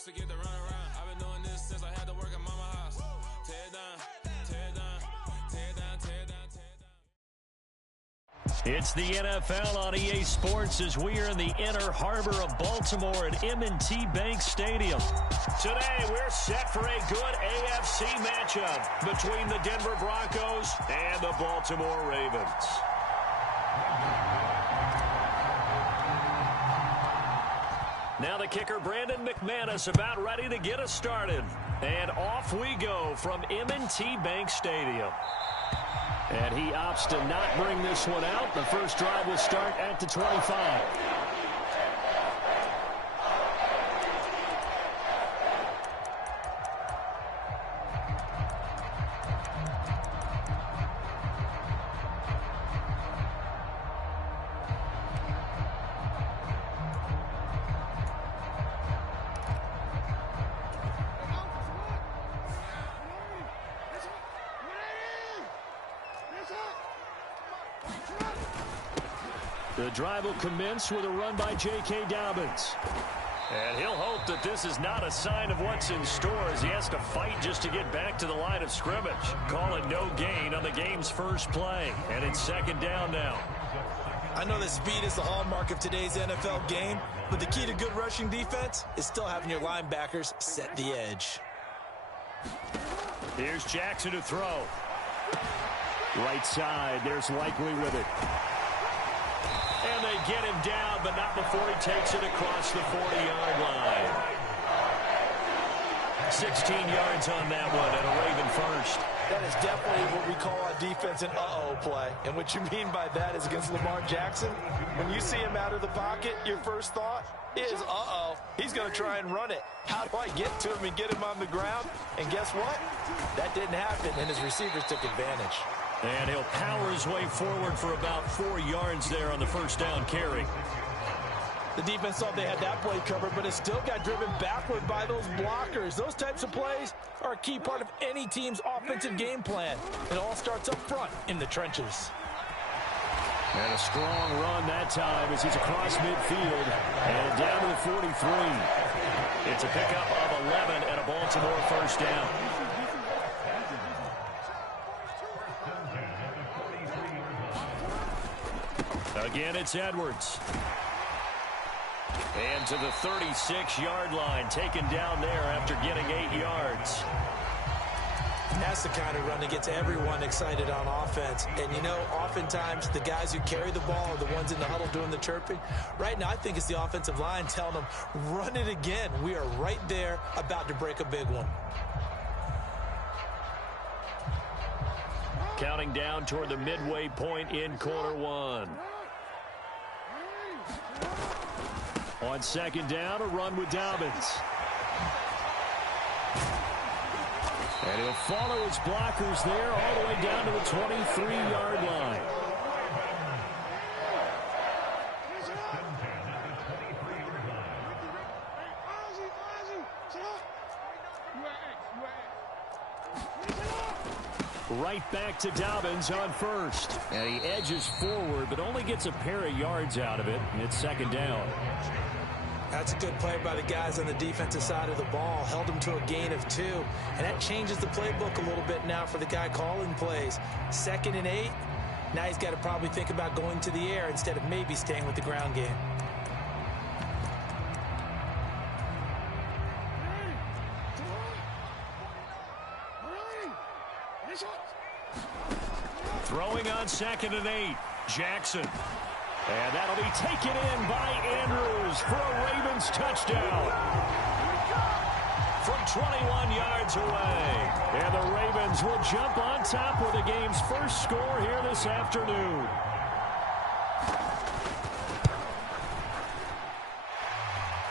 used to get the run around. I've been doing this since I had to work at mama house. Tear it down, tear it down, tear it down, tear it down, tear it down. It's the NFL on EA Sports as we are in the inner harbor of Baltimore at M&T Bank Stadium. Today, we're set for a good AFC matchup between the Denver Broncos and the Baltimore Ravens. Now the kicker, Brandon McManus, about ready to get us started. And off we go from M&T Bank Stadium. And he opts to not bring this one out. The first drive will start at the 25. The drive will commence with a run by J.K. Dobbins. And he'll hope that this is not a sign of what's in store as he has to fight just to get back to the line of scrimmage. Call it no gain on the game's first play. And it's second down now. I know that speed is the hallmark of today's NFL game, but the key to good rushing defense is still having your linebackers set the edge. Here's Jackson to throw. Right side, there's Likely with it. And they get him down, but not before he takes it across the 40-yard line. 16 yards on that one, and a Raven first. That is definitely what we call a defense an uh-oh play. And what you mean by that is against Lamar Jackson, when you see him out of the pocket, your first thought is, uh-oh, he's going to try and run it. How do I get to him and get him on the ground? And guess what? That didn't happen, and his receivers took advantage. And he'll power his way forward for about 4 yards there on the first down carry. The defense thought they had that play covered, but it still got driven backward by those blockers. Those types of plays are a key part of any team's offensive game plan. It all starts up front in the trenches. And a strong run that time as he's across midfield and down to the 43. It's a pickup of 11 and a Baltimore first down. Again, it's Edwards. And to the 36-yard line, taken down there after getting 8 yards. That's the kind of run that gets everyone excited on offense. And, you know, oftentimes the guys who carry the ball are the ones in the huddle doing the chirping. Right now, I think it's the offensive line telling them, run it again. We are right there about to break a big one. Counting down toward the midway point in quarter one. On second down, a run with Dobbins. And he'll follow his blockers there all the way down to the 23-yard line. Right back to Dobbins on first. And he edges forward, but only gets a pair of yards out of it. It's second down. That's a good play by the guys on the defensive side of the ball. Held them to a gain of 2. And that changes the playbook a little bit now for the guy calling plays. 2nd and 8. Now he's got to probably think about going to the air instead of maybe staying with the ground game. Throwing on 2nd and 8. Jackson. And that'll be taken in by Andrews for a Ravens touchdown. From 21 yards away. And the Ravens will jump on top with the game's first score here this afternoon.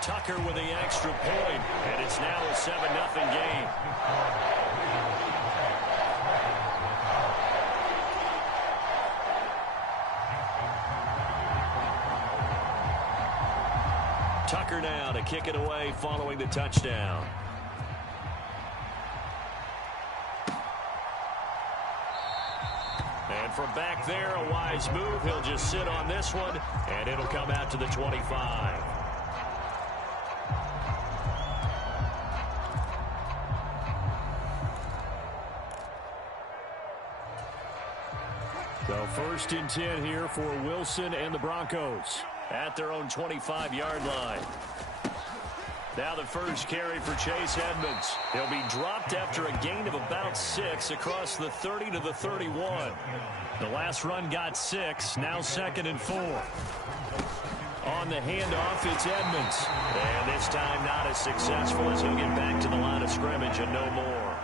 Tucker with the extra point, and it's now a 7-0 game. Tucker now to kick it away following the touchdown. And from back there, a wise move. He'll just sit on this one, and it'll come out to the 25. So 1st and 10 here for Wilson and the Broncos at their own 25-yard line. Now the first carry for Chase Edmonds. He'll be dropped after a gain of about 6 across the 30 to the 31. The last run got 6, now 2nd and 4. On the handoff, it's Edmonds. And this time not as successful as he'll get back to the line of scrimmage and no more.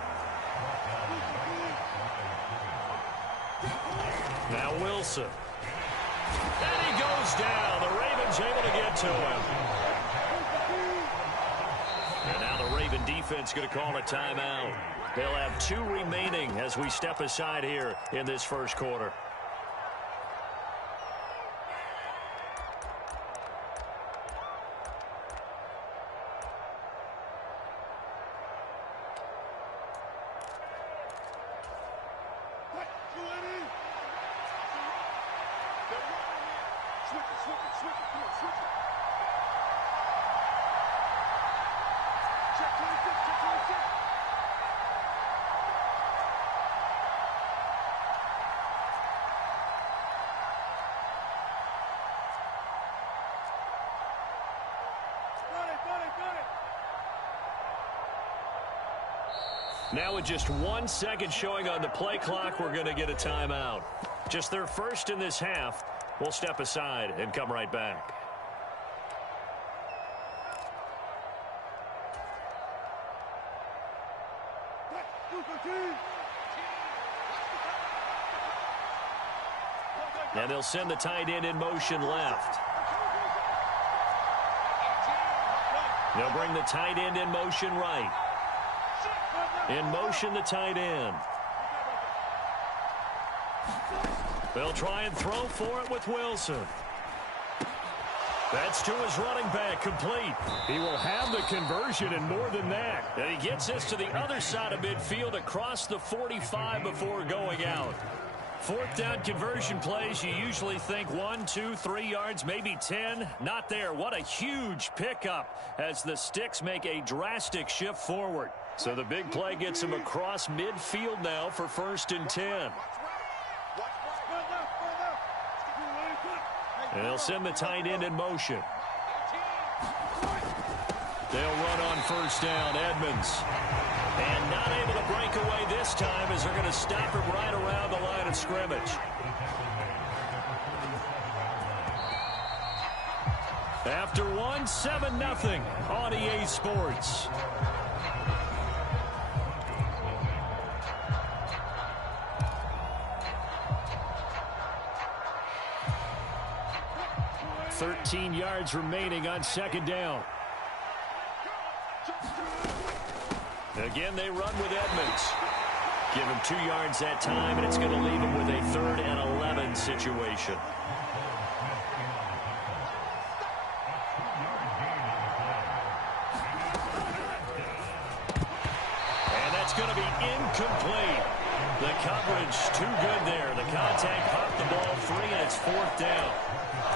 Now Wilson. And he goes down. The Ravens able to get to him. And now the Raven defense going to call a timeout. They'll have 2 remaining as we step aside here in this first quarter. Now with just 1 second showing on the play clock, we're going to get a timeout. Just their first in this half. We'll step aside and come right back. And they'll send the tight end in motion left. They'll bring the tight end in motion right. In motion, the tight end. They'll try and throw for it with Wilson. That's to his running back, complete. He will have the conversion and more than that. And he gets this to the other side of midfield across the 45 before going out. 4th down conversion plays, you usually think 1, 2, 3 yards, maybe 10. Not there. What a huge pickup as the Sticks make a drastic shift forward. So the big play gets him across midfield now for 1st and 10. And they'll send the tight end in motion. They'll run on 1st down, Edmonds. And not able to break away this time as they're going to stop him right around the line of scrimmage. After 1, 7-0 on EA Sports. "13 yards remaining on 2nd down. Again, they run with Edmonds. Give him 2 yards that time, and it's going to leave him with a 3rd and 11 situation. And that's going to be incomplete. The coverage too good there. The contact popped the ball free, and it's 4th down.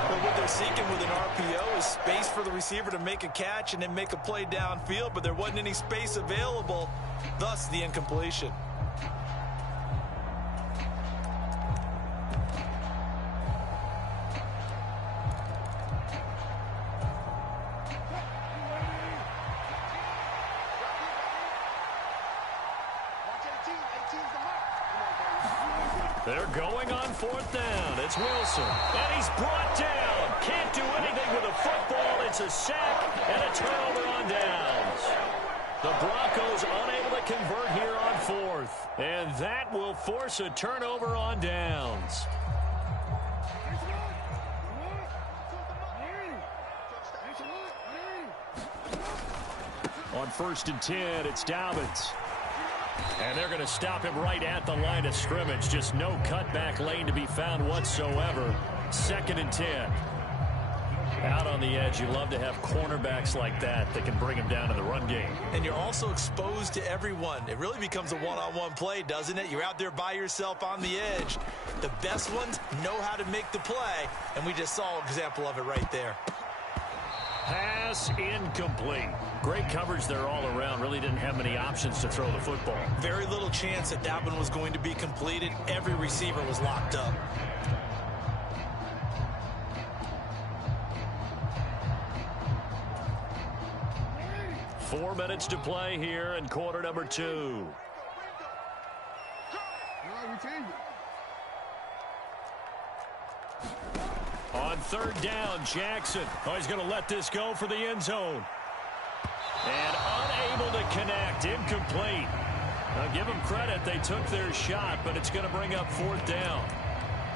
Well, what they're seeking with an RPO is space for the receiver to make a catch and then make a play downfield, but there wasn't any space available, thus the incompletion. They're going on 4th down. It's Wilson. And he's brought down. Can't do anything with a football. It's a sack and a turnover on downs. The Broncos unable to convert here on 4th. And that will force a turnover on downs. On 1st and 10, it's Dobbins. And they're going to stop him right at the line of scrimmage. Just no cutback lane to be found whatsoever. 2nd and 10. Out on the edge, you love to have cornerbacks like that that can bring him down in the run game. And you're also exposed to everyone. It really becomes a one-on-one play, doesn't it? You're out there by yourself on the edge. The best ones know how to make the play, and we just saw an example of it right there. Pass incomplete. Great coverage there all around. Really didn't have many options to throw the football. Very little chance that that one was going to be completed. Every receiver was locked up. Four minutes to play here in quarter number 2. On third down, Jackson. Oh, he's going to let this go for the end zone. And unable to connect. Incomplete. Now, give them credit. They took their shot, but it's going to bring up fourth down.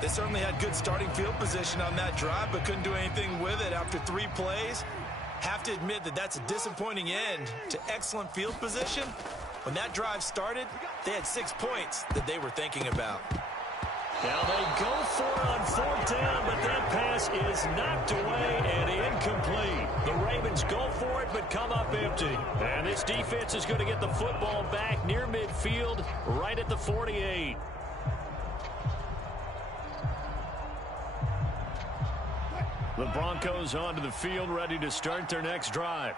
They certainly had good starting field position on that drive, but couldn't do anything with it after 3 plays. Have to admit that that's a disappointing end to excellent field position. When that drive started, they had 6 points that they were thinking about. Now they go for it on fourth down, but that pass is knocked away and incomplete. The Ravens go for it, but come up empty. And this defense is going to get the football back near midfield, right at the 48. The Broncos onto the field, ready to start their next drive.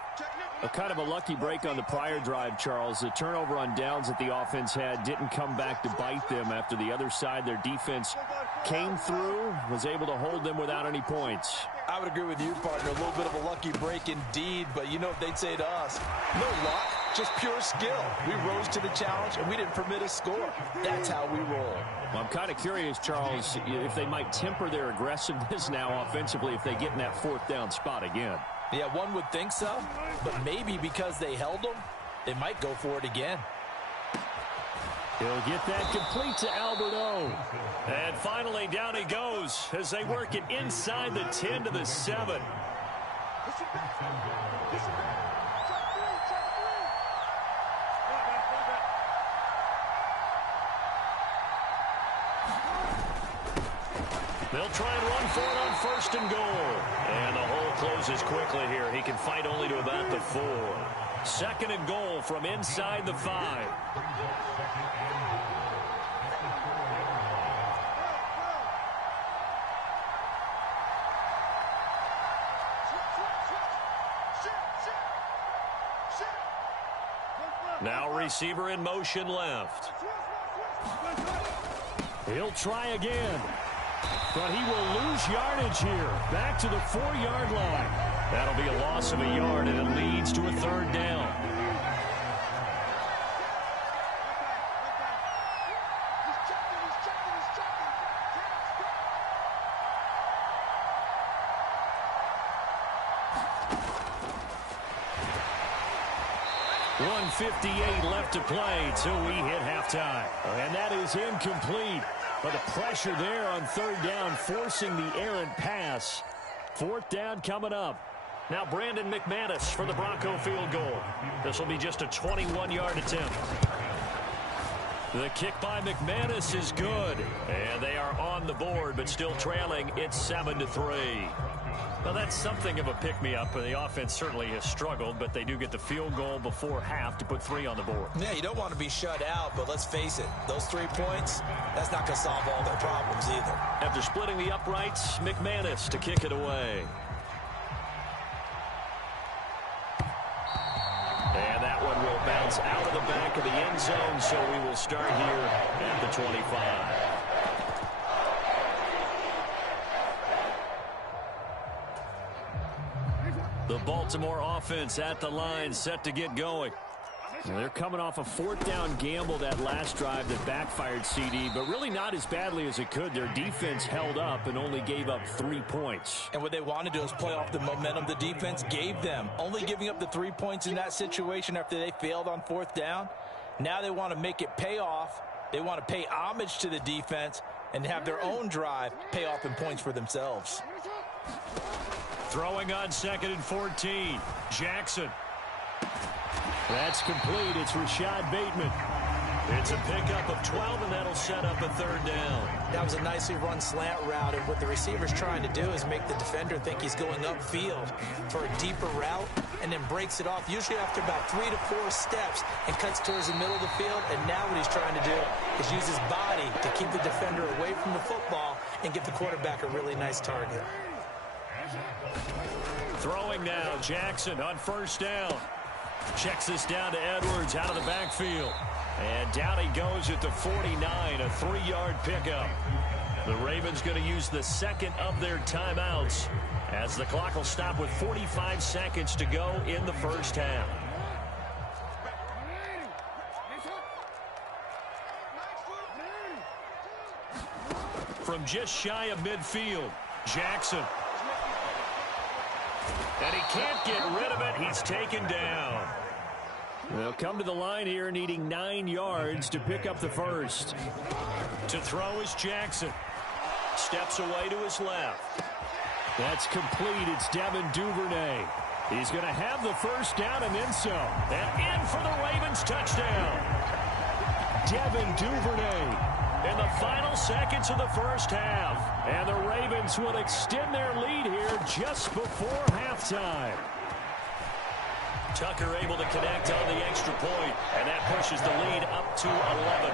A kind of a lucky break on the prior drive, Charles. The turnover on downs that the offense had didn't come back to bite them after the other side. Their defense came through, was able to hold them without any points. I would agree with you, partner. A little bit of a lucky break indeed, but you know what they'd say to us? No luck, just pure skill. We rose to the challenge, and we didn't permit a score. That's how we roll. Well, I'm kind of curious, Charles, if they might temper their aggressiveness now offensively if they get in that fourth down spot again. Yeah, one would think so, but maybe because they held them, they might go for it again. He'll get that complete to Alberto. And finally, down he goes as they work it inside the 10 to the 7. They'll try and run for it on first and goal. And the hole closes quickly here. He can fight only to about the 4. Second and goal from inside the 5. Now receiver in motion left. He'll try again. But he will lose yardage here. Back to the 4-yard line. That'll be a loss of a yard, and it leads to a third down. .158 left to play till we hit halftime. And that is incomplete. But the pressure there on third down, forcing the errant pass. Fourth down coming up. Now Brandon McManus for the Bronco field goal. This will be just a 21-yard attempt. The kick by McManus is good. And they are on the board, but still trailing. It's 7-3. Well, that's something of a pick-me-up. The offense certainly has struggled, but they do get the field goal before half to put 3 on the board. Yeah, you don't want to be shut out, but let's face it, those 3 points, that's not going to solve all their problems either. After splitting the uprights, McManus to kick it away. And that one will bounce out of the back of the end zone, so we will start here at the 25. The Baltimore offense at the line, set to get going. Well, they're coming off a fourth down gamble that last drive that backfired, CD, but really not as badly as it could. Their defense held up and only gave up 3 points. And what they want to do is play off the momentum the defense gave them. Only giving up the 3 points in that situation after they failed on fourth down. Now they want to make it pay off. They want to pay homage to the defense and have their own drive pay off in points for themselves. Throwing on 2nd and 14. Jackson. That's complete. It's Rashad Bateman. It's a pickup of 12, and that'll set up a third down. That was a nicely run slant route, and what the receiver's trying to do is make the defender think he's going upfield for a deeper route, and then breaks it off, usually after about 3 to 4 steps, and cuts towards the middle of the field. And now what he's trying to do is use his body to keep the defender away from the football and get the quarterback a really nice target. Throwing now, Jackson on first down. Checks this down to Edwards out of the backfield. And down he goes at the 49, a 3-yard pickup. The Ravens going to use the second of their timeouts as the clock will stop with 45 seconds to go in the first half. From just shy of midfield, Jackson. And he can't get rid of it. He's taken down. They'll come to the line here needing 9 yards to pick up the first. To throw is Jackson. Steps away to his left. That's complete. It's Devin Duvernay. He's going to have the first down and then some. And in for the Ravens touchdown. Devin Duvernay in the final seconds of the first half. And the Ravens will extend their lead here just before halftime. Tucker able to connect on the extra point, and that pushes the lead up to 11.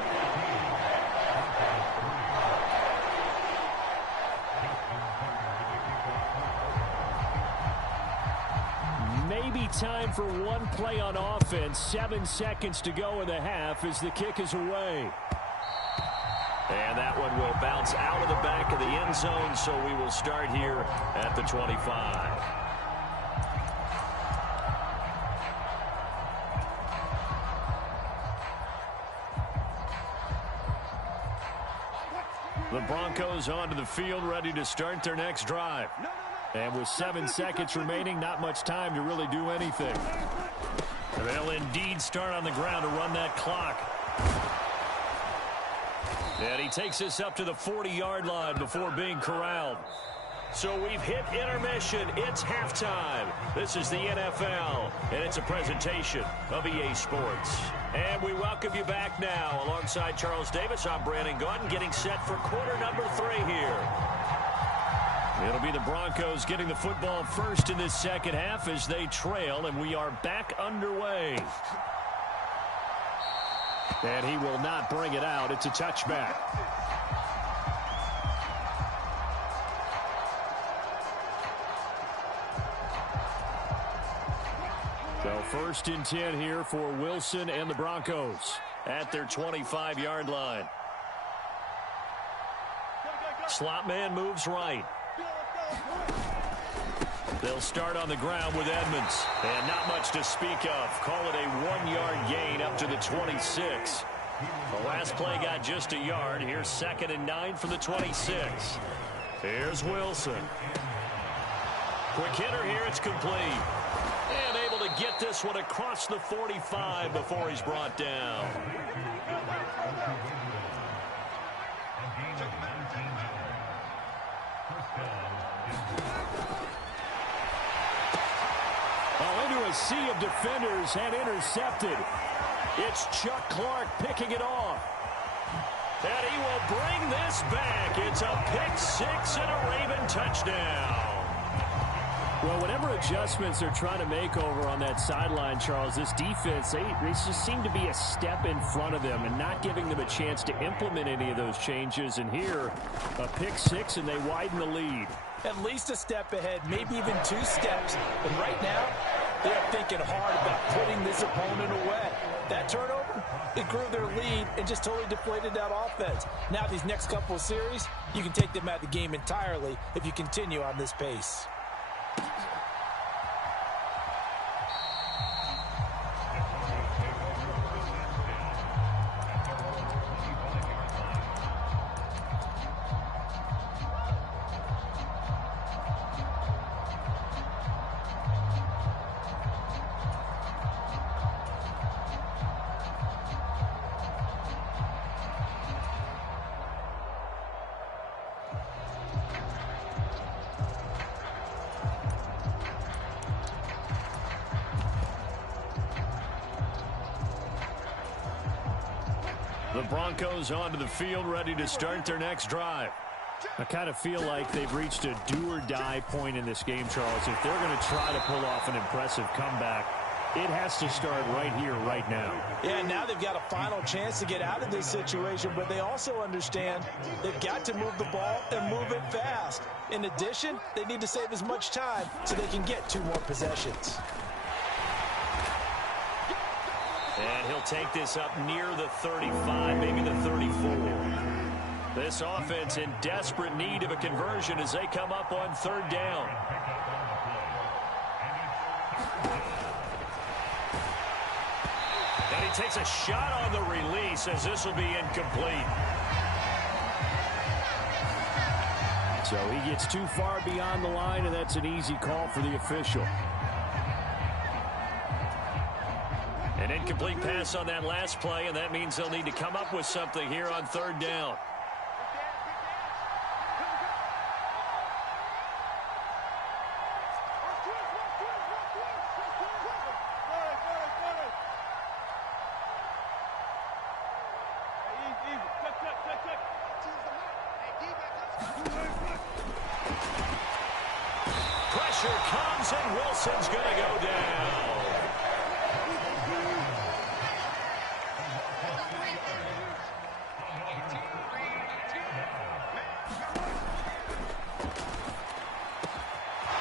Maybe time for one play on offense. 7 seconds to go in the half as the kick is away. And that one will bounce out of the back of the end zone, so we will start here at the 25. The Broncos onto the field, ready to start their next drive. And with 7 seconds remaining, not much time to really do anything. They'll indeed start on the ground to run that clock. And he takes us up to the 40-yard line before being corralled. So we've hit intermission. It's halftime. This is the NFL, and it's a presentation of EA Sports. And we welcome you back now. Alongside Charles Davis, I'm Brandon Gaudin, getting set for quarter number 3 here. It'll be the Broncos getting the football first in this second half as they trail, and we are back underway. And he will not bring it out. It's a touchback. So first and 10 here for Wilson and the Broncos at their 25-yard line. Slot man moves right. They'll start on the ground with Edmonds. And not much to speak of. Call it a 1-yard gain up to the 26. The last play got just a yard. Here's 2nd and 9 from the 26. Here's Wilson. Quick hitter here. It's complete. And able to get this one across the 45 before he's brought down. Into a sea of defenders and intercepted. It's Chuck Clark picking it off. And he will bring this back. It's a pick 6 and a Raven touchdown. Well, whatever adjustments they're trying to make over on that sideline, Charles, this defense, they just seem to be a step in front of them and not giving them a chance to implement any of those changes. And here, a pick 6, and they widen the lead. At least a step ahead, maybe even 2 steps. And right now, they're thinking hard about putting this opponent away. That turnover, it grew their lead and just totally deflated that offense. Now these next couple of series, you can take them out of the game entirely if you continue on this pace. The Broncos onto the field, ready to start their next drive. I kind of feel like they've reached a do-or-die point in this game, Charles. If they're going to try to pull off an impressive comeback, it has to start right here, right now. Yeah, now they've got a final chance to get out of this situation, but they also understand they've got to move the ball and move it fast. In addition, they need to save as much time so they can get 2 more possessions. And he'll take this up near the 35, maybe the 34. This offense in desperate need of a conversion as they come up on third down. And he takes a shot on the release as this will be incomplete. So he gets too far beyond the line, and that's an easy call for the official. An incomplete pass on that last play, and that means they'll need to come up with something here on third down. Pressure comes, and Wilson's going to go down.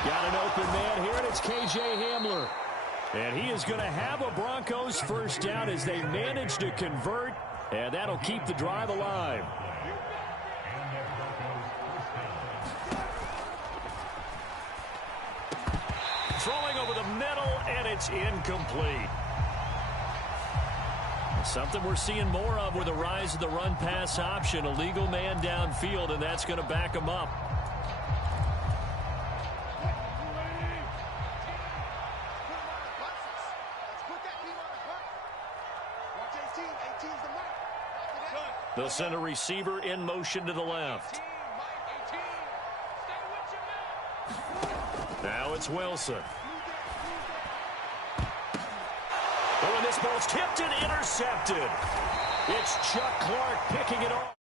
Got an open man here, and it's K.J. Hamler. And he is going to have a Broncos first down as they manage to convert, and that'll keep the drive alive. Throwing over the middle, and it's incomplete. Something we're seeing more of with the rise of the run-pass option. A legal man downfield, and that's going to back him up. They'll send a receiver in motion to the left. Now it's Wilson. Oh, and this ball's tipped and intercepted. It's Chuck Clark picking it off.